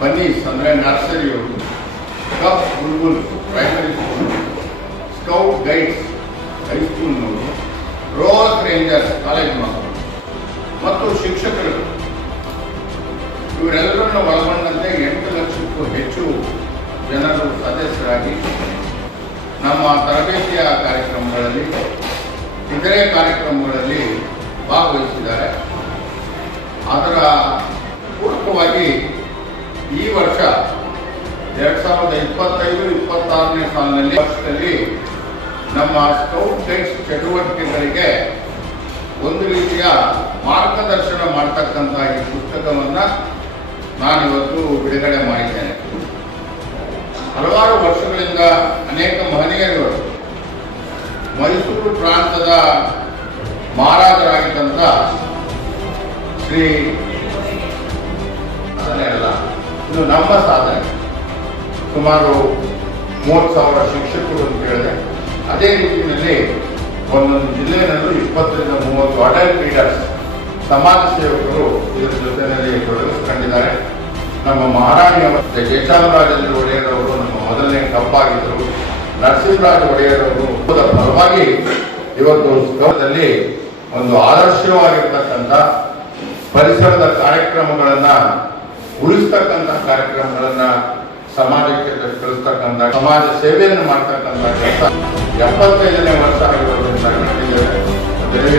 ಬನ್ನೀಸ್ ಅಂದರೆ ನರ್ಸರಿಯವರು ಕಪ್ ಗುಲ್ಬುಲ್ ಪ್ರೈಮರಿ ಸ್ಕೂಲ್ ಸ್ಕೌಟ್ ಗೈಡ್ಸ್ ಹೈಸ್ಕೂಲ್ನವರು ರೋಲ್ ರೇಂಜರ್ಸ್ ಕಾಲೇಜ್ ಮಕ್ಕಳು. ಮತ್ತು ಶಿಕ್ಷಕರು. ಇವರೆಲ್ಲರನ್ನು ಒಳಗೊಂಡಂತೆ ಎಂಟು ಲಕ್ಷಕ್ಕೂ ಹೆಚ್ಚು ಜನರು ಸದಸ್ಯರಾಗಿ ನಮ್ಮ ತರಬೇತಿಯ ಕಾರ್ಯಕ್ರಮಗಳಲ್ಲಿ, ಇತರೆ ಕಾರ್ಯಕ್ರಮಗಳಲ್ಲಿ ಭಾಗವಹಿಸಿದ್ದಾರೆ. ಅದರ ಪೂರಕವಾಗಿ ಈ ವರ್ಷ ಎರಡ್ ಸಾವಿರದ ಇಪ್ಪತ್ತೈದು, ಇಪ್ಪತ್ತಾರನೇ ಸಾಲಿನಲ್ಲಿ ವರ್ಷದಲ್ಲಿ ನಮ್ಮ ಸ್ಕೌಟ್ ಗೈಡ್ಸ್ ಚಟುವಟಿಕೆಗಳಿಗೆ ಒಂದು ರೀತಿಯ ಮಾರ್ಗದರ್ಶನ ಮಾಡ್ತಕ್ಕಂಥ ಈ ಪುಸ್ತಕವನ್ನು ನಾನಿವತ್ತು ಬಿಡುಗಡೆ ಮಾಡಿದ್ದೇನೆ. ಹಲವಾರು ವರ್ಷಗಳಿಂದ ಅನೇಕ ಮಹನೀಯರು ಮೈಸೂರು ಪ್ರಾಂತದ ಮಹಾರಾಜರಾಗಿದ್ದಂಥ ಶ್ರೀ ಇದು ನಮ್ಮ ಸಾಧನೆ. ಸುಮಾರು ಮೂವತ್ತು ಸಾವಿರ ಶಿಕ್ಷಕರು ಅಂತ ಹೇಳಿದೆ ಅದೇ ರೀತಿಯಲ್ಲಿ ಒಂದೊಂದು ಜಿಲ್ಲೆಯಲ್ಲೂ ಇಪ್ಪತ್ತರಿಂದ ಮೂವತ್ತು ಅಡಲ್ಟ್ ಲೀಡರ್ಸ್ ಸಮಾಜ ಸೇವಕರು ಇದರ ಜೊತೆಯಲ್ಲಿ ತೊಡಗಿಸ್ಕೊಂಡಿದ್ದಾರೆ. ನಮ್ಮ ಮಹಾರಾಣಿಯವರ ಜಯಚಾಮರಾಜೇಂದ್ರ ಒಡೆಯರವರು ನಮ್ಮ ಮೊದಲನೇ ಕಪ್ಪಾಗಿದ್ದರು. ನರಸಿಂಹರಾಜ ಒಡೆಯರವರು ಅವರು ಫಲವಾಗಿ ಇವತ್ತು ಸ್ಥಳದಲ್ಲಿ ಒಂದು ಆದರ್ಶವಾಗಿರ್ತಕ್ಕಂಥ ಪರಿಸರದ ಕಾರ್ಯಕ್ರಮಗಳನ್ನ ಉಳಿಸ್ತಕ್ಕಂಥ ಕಾರ್ಯಕ್ರಮಗಳನ್ನ ಸಮಾಜಕ್ಕೆ ತಿಳಿಸ್ತಕ್ಕಂಥ ಸಮಾಜ ಸೇವೆಯನ್ನು ಮಾಡ್ತಕ್ಕಂಥ ಕೆಲಸ ಎಪ್ಪತ್ತೈದನೇ ವರ್ಷ ಆಗಿರೋದ್ರಿಂದ ಜನವೇ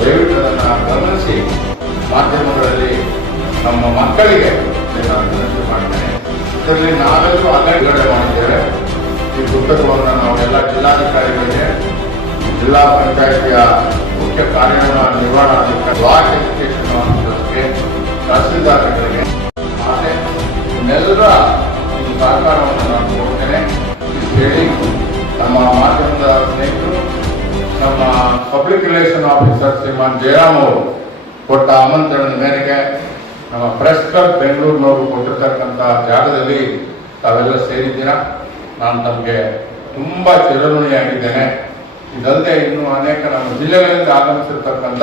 ದಯವಿಟ್ಟು ಅದನ್ನು ಗಮನಿಸಿ. ಮಾಧ್ಯಮಗಳಲ್ಲಿ ನಮ್ಮ ಮಕ್ಕಳಿಗೆ ವಿನಂತಿ ಮಾಡ್ತೇನೆ. ಇದರಲ್ಲಿ ನಾವೆಲ್ಲರೂ ಅಲ್ಲೇ ಬಿಡುಗಡೆ ಮಾಡಿದ್ದೇವೆ. ಈ ಪುಸ್ತಕವನ್ನು ನಾವು ಎಲ್ಲ ಜಿಲ್ಲಾಧಿಕಾರಿಗಳಿಗೆ, ಜಿಲ್ಲಾ ಪಂಚಾಯಿತಿಯ ಮುಖ್ಯ ಕಾರ್ಯನಿರ್ವಹಣಾಧಿಕಾರಿ ನಿಮ್ಮೆಲ್ಲರ ಒಂದು ಸಹಕಾರವನ್ನು ನಾನು ಕೊಡ್ತೇನೆ. ಹೇಳಿ, ನಮ್ಮ ಮಾಧ್ಯಮದ ಸ್ನೇಹಿತರು, ನಮ್ಮ public relation officer Shriman Jayaram ಅವರು ಕೊಟ್ಟ ಆಮಂತ್ರಣದ ಮೇರೆಗೆ ನಮ್ಮ ಪ್ರೆಸ್ ಕ್ಲಬ್ ಬೆಂಗಳೂರಿನವರು ಕೊಟ್ಟಿರ್ತಕ್ಕಂಥ ಜಾಗದಲ್ಲಿ ತಾವೆಲ್ಲ ಸೇರಿದ್ದೀರಾ? ನಾನು ತಮಗೆ ತುಂಬಾ ಚಿರಋಣಿಯಾಗಿದ್ದೇನೆ. ಇದಲ್ಲದೆ ಇನ್ನು ಅನೇಕ ನಮ್ಮ ಜಿಲ್ಲೆಗಳಿಂದ ಆಗಮಿಸಿರ್ತಕ್ಕಂಥ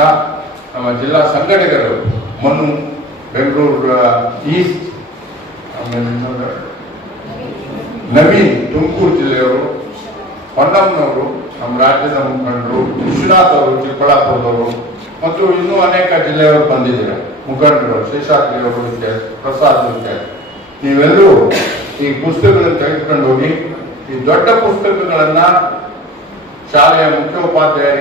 ನಮ್ಮ ಜಿಲ್ಲಾ ಸಂಘಟಕರು ಮನು, ಬೆಂಗಳೂರು ಈಸ್ಟ್ ಆಮೇಲೆ ಇನ್ನೊಂದು ನವೀನ್ ತುಮಕೂರು ಜಿಲ್ಲೆಯವರು ಹೊನ್ನಮ್ಮನವರು ನಮ್ಮ ರಾಜ್ಯದ ಮುಖಂಡರು ವಿಶ್ವನಾಥ್ ಅವರು ಚಿಕ್ಕಬಳ್ಳಾಪುರದವರು ಮತ್ತು ಇನ್ನೂ ಅನೇಕ ಜಿಲ್ಲೆಯವರು ಬಂದಿದ್ದಾರೆ. ಮುಖಂಡರು ಶೇಷಾದ್ರಿ ಅವರು ಇದ್ದಾರೆ ಪ್ರಸಾದ್ ಇದ್ದಾರೆ ನೀವೆಲ್ಲರೂ ಈ ಪುಸ್ತಕಗಳನ್ನು ತೆಗೆದುಕೊಂಡು ಹೋಗಿ, ಈ ದೊಡ್ಡ ಪುಸ್ತಕಗಳನ್ನ ಶಾಲೆಯ ಮುಖ್ಯೋಪಾಧ್ಯಾಯರಿಗೆ